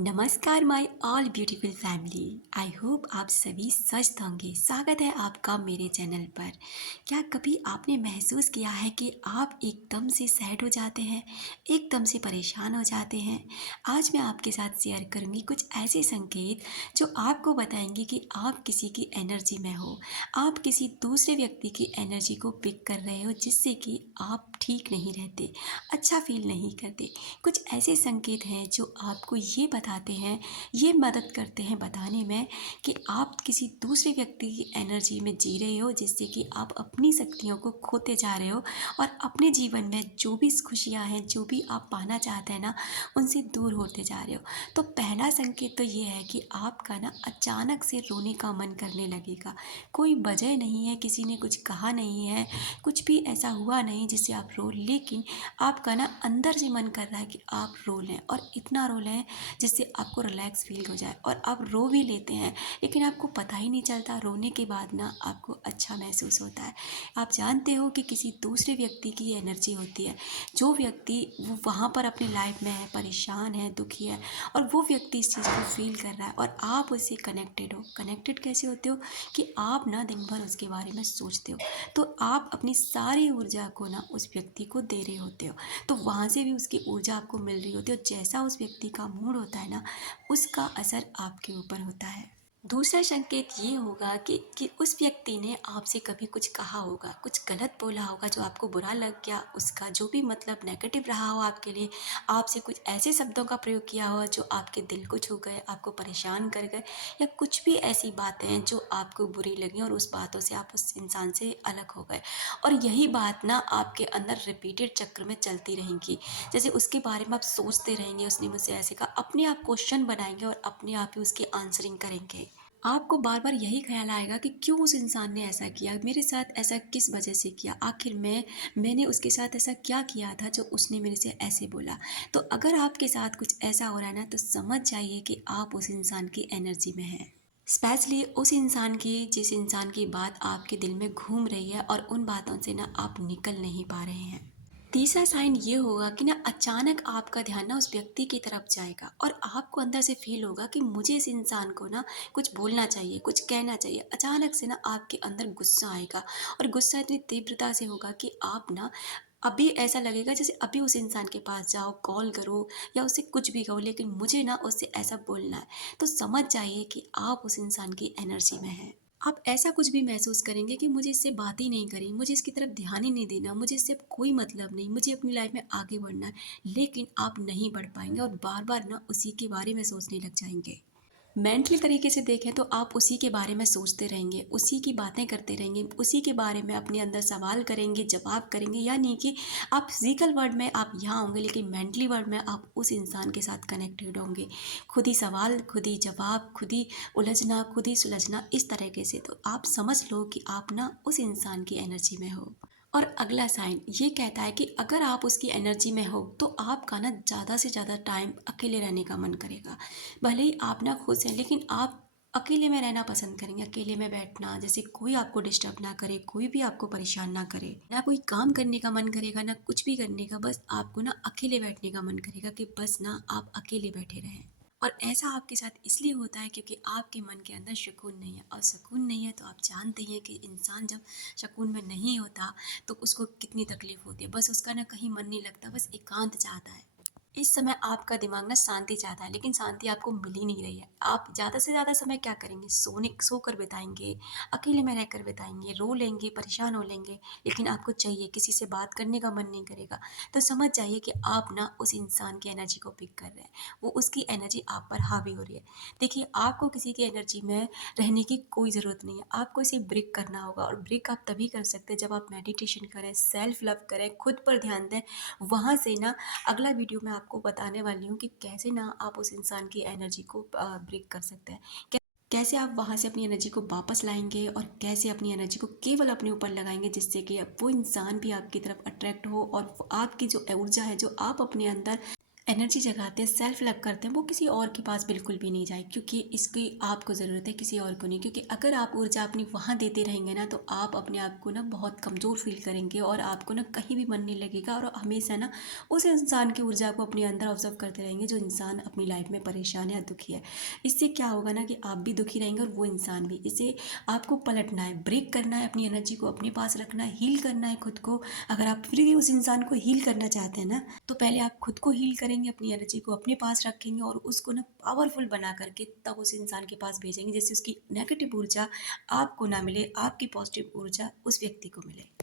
नमस्कार my all beautiful family. I hope आप सभी स्वस्थ होंगे। स्वागत है आपका मेरे चैनल पर। क्या कभी आपने महसूस किया है कि आप एकदम से सैड हो जाते हैं, एकदम से परेशान हो जाते हैं? आज मैं आपके साथ शेयर करूंगी कुछ ऐसे संकेत जो आपको बताएंगे कि आप किसी की एनर्जी में हो, आप किसी दूसरे व्यक्ति की एनर्जी को पिक कर रहे हो, जिससे कि आप ठीक नहीं रहते, अच्छा फील नहीं करते। कुछ ऐसे संकेत हैं जो आपको ये बताते हैं, ये मदद करते हैं बताने में कि आप किसी दूसरे व्यक्ति की एनर्जी में जी रहे हो, जिससे कि आप अपनी शक्तियों को खोते जा रहे हो और अपने जीवन में जो भी खुशियाँ हैं, जो भी आप पाना चाहते हैं ना, उनसे दूर होते जा रहे हो। तो पहला संकेत तो ये है कि आपका ना अचानक से रोने का मन करने लगेगा। कोई वजह नहीं है, किसी ने कुछ कहा नहीं है, कुछ भी ऐसा हुआ नहीं जिससे आप रो, लेकिन आपका ना अंदर से मन कर रहा है कि आप रो लें, और इतना रो लें जिससे आपको रिलैक्स फील हो जाए। और आप रो भी लेते हैं, लेकिन आपको पता ही नहीं चलता, रोने के बाद ना आपको अच्छा महसूस होता है। आप जानते हो कि किसी दूसरे व्यक्ति की एनर्जी होती है। जो व्यक्ति वो वहाँ पर अपनी लाइफ में है, परेशान है, दुखी है, और वो व्यक्ति इस चीज़ को फील कर रहा है और आप उससे कनेक्टेड हो। कनेक्टेड कैसे होते हो कि आप ना दिन भर उसके बारे में सोचते हो, तो आप अपनी सारी ऊर्जा को ना उस व्यक्ति को दे रहे होते हो, तो वहाँ से भी उसकी ऊर्जा आपको मिल रही होती है, और जैसा उस व्यक्ति का मूड होता है ना, उसका असर आपके ऊपर होता है। दूसरा संकेत ये होगा कि उस व्यक्ति ने आपसे कभी कुछ कहा होगा, कुछ गलत बोला होगा जो आपको बुरा लग गया, उसका जो भी मतलब नेगेटिव रहा हो आपके लिए, आपसे कुछ ऐसे शब्दों का प्रयोग किया हो जो आपके दिल को छू गए, आपको परेशान कर गए, या कुछ भी ऐसी बातें हैं जो आपको बुरी लगी और उस बातों से आप उस इंसान से अलग हो गए, और यही बात ना आपके अंदर रिपीटेड चक्र में चलती रहेंगी। जैसे उसके बारे में आप सोचते रहेंगे, उसने मुझसे ऐसे कहा, अपने आप क्वेश्चन बनाएंगे और अपने आप ही उसकी आंसरिंग करेंगे। आपको बार बार यही ख्याल आएगा कि क्यों उस इंसान ने ऐसा किया, मेरे साथ ऐसा किस वजह से किया, आखिर मैंने उसके साथ ऐसा क्या किया था जो उसने मेरे से ऐसे बोला। तो अगर आपके साथ कुछ ऐसा हो रहा है ना, तो समझ जाइए कि आप उस इंसान की एनर्जी में हैं, स्पेशली उस इंसान की, जिस इंसान की बात आपके दिल में घूम रही है और उन बातों से ना आप निकल नहीं पा रहे हैं। तीसरा साइन ये होगा कि ना अचानक आपका ध्यान ना उस व्यक्ति की तरफ जाएगा और आपको अंदर से फील होगा कि मुझे इस इंसान को ना कुछ बोलना चाहिए, कुछ कहना चाहिए। अचानक से ना आपके अंदर गुस्सा आएगा, और गुस्सा इतनी तीव्रता से होगा कि आप ना अभी ऐसा लगेगा जैसे अभी उस इंसान के पास जाओ, कॉल करो या उससे कुछ भी कहो, लेकिन मुझे ना उससे ऐसा बोलना है। तो समझ जाइए कि आप उस इंसान की एनर्जी में हैं। आप ऐसा कुछ भी महसूस करेंगे कि मुझे इससे बात ही नहीं करनी, मुझे इसकी तरफ ध्यान ही नहीं देना, मुझे इससे अब कोई मतलब नहीं, मुझे अपनी लाइफ में आगे बढ़ना है, लेकिन आप नहीं बढ़ पाएंगे और बार बार ना उसी के बारे में सोचने लग जाएंगे। मेंटली तरीके से देखें तो आप उसी के बारे में सोचते रहेंगे, उसी की बातें करते रहेंगे, उसी के बारे में अपने अंदर सवाल करेंगे, जवाब करेंगे। यानी कि आप फिजिकल वर्ल्ड में आप यहाँ होंगे, लेकिन मेंटली वर्ल्ड में आप उस इंसान के साथ कनेक्टेड होंगे। खुद ही सवाल, खुद ही जवाब, खुद ही उलझना, खुद ही सुलझना, इस तरीके से। तो आप समझ लो कि आप ना उस इंसान की एनर्जी में हो। और अगला साइन ये कहता है कि अगर आप उसकी एनर्जी में हो तो आपका ना ज़्यादा से ज़्यादा टाइम अकेले रहने का मन करेगा। भले ही आप ना खुश हैं, लेकिन आप अकेले में रहना पसंद करेंगे, अकेले में बैठना, जैसे कोई आपको डिस्टर्ब ना करे, कोई भी आपको परेशान ना करे, ना कोई काम करने का मन करेगा, ना कुछ भी करने का, बस आपको ना अकेले बैठने का मन करेगा कि बस ना आप अकेले बैठे रहें। और ऐसा आपके साथ इसलिए होता है क्योंकि आपके मन के अंदर सुकून नहीं है, और सुकून नहीं है तो आप जानते ही हैं कि इंसान जब सुकून में नहीं होता तो उसको कितनी तकलीफ होती है। बस उसका ना कहीं मन नहीं लगता, बस एकांत चाहता है। इस समय आपका दिमाग ना शांति चाहता है, लेकिन शांति आपको मिल ही नहीं रही है। आप ज़्यादा से ज़्यादा समय क्या करेंगे, सोकर बिताएंगे, अकेले में रहकर बिताएंगे, रो लेंगे, परेशान हो लेंगे, लेकिन आपको चाहिए, किसी से बात करने का मन नहीं करेगा। तो समझ जाइए कि आप ना उस इंसान की एनर्जी को पिक कर रहे हैं, वो उसकी एनर्जी आप पर हावी हो रही है। देखिए, आपको किसी की एनर्जी में रहने की कोई ज़रूरत नहीं है, आपको इसे ब्रेक करना होगा, और ब्रेक आप तभी कर सकते हैं जब आप मेडिटेशन करें, सेल्फ लव करें, खुद पर ध्यान दें। वहाँ से ना अगला वीडियो में आपको बताने वाली हूँ कि कैसे ना आप उस इंसान की एनर्जी को ब्रेक कर सकते हैं, कैसे आप वहाँ से अपनी एनर्जी को वापस लाएंगे, और कैसे अपनी एनर्जी को केवल अपने ऊपर लगाएंगे, जिससे कि वो इंसान भी आपकी तरफ अट्रैक्ट हो, और आपकी जो ऊर्जा है, जो आप अपने अंदर एनर्जी जगाते हैं, सेल्फ लव करते हैं, वो किसी और के पास बिल्कुल भी नहीं जाए, क्योंकि इसकी आपको ज़रूरत है, किसी और को नहीं। क्योंकि अगर आप ऊर्जा अपनी वहाँ देते रहेंगे ना, तो आप अपने आप को ना बहुत कमज़ोर फील करेंगे और आपको ना कहीं भी मन नहीं लगेगा, और हमेशा ना उस इंसान की ऊर्जा को अपने अंदर ऑब्जर्व करते रहेंगे जो इंसान अपनी लाइफ में परेशान है या दुखी है। इससे क्या होगा ना कि आप भी दुखी रहेंगे और वो इंसान भी। इसे आपको पलटना है, ब्रेक करना है, अपनी एनर्जी को अपने पास रखना है, हील करना है खुद को। अगर आप फिर भी उस इंसान को हील करना चाहते हैं ना, तो पहले आप खुद को हील करेंगे, अपनी एनर्जी को अपने पास रखेंगे और उसको ना पावरफुल बना करके तब उस इंसान के पास भेजेंगे, जिससे उसकी नेगेटिव ऊर्जा आपको ना मिले, आपकी पॉजिटिव ऊर्जा उस व्यक्ति को मिले।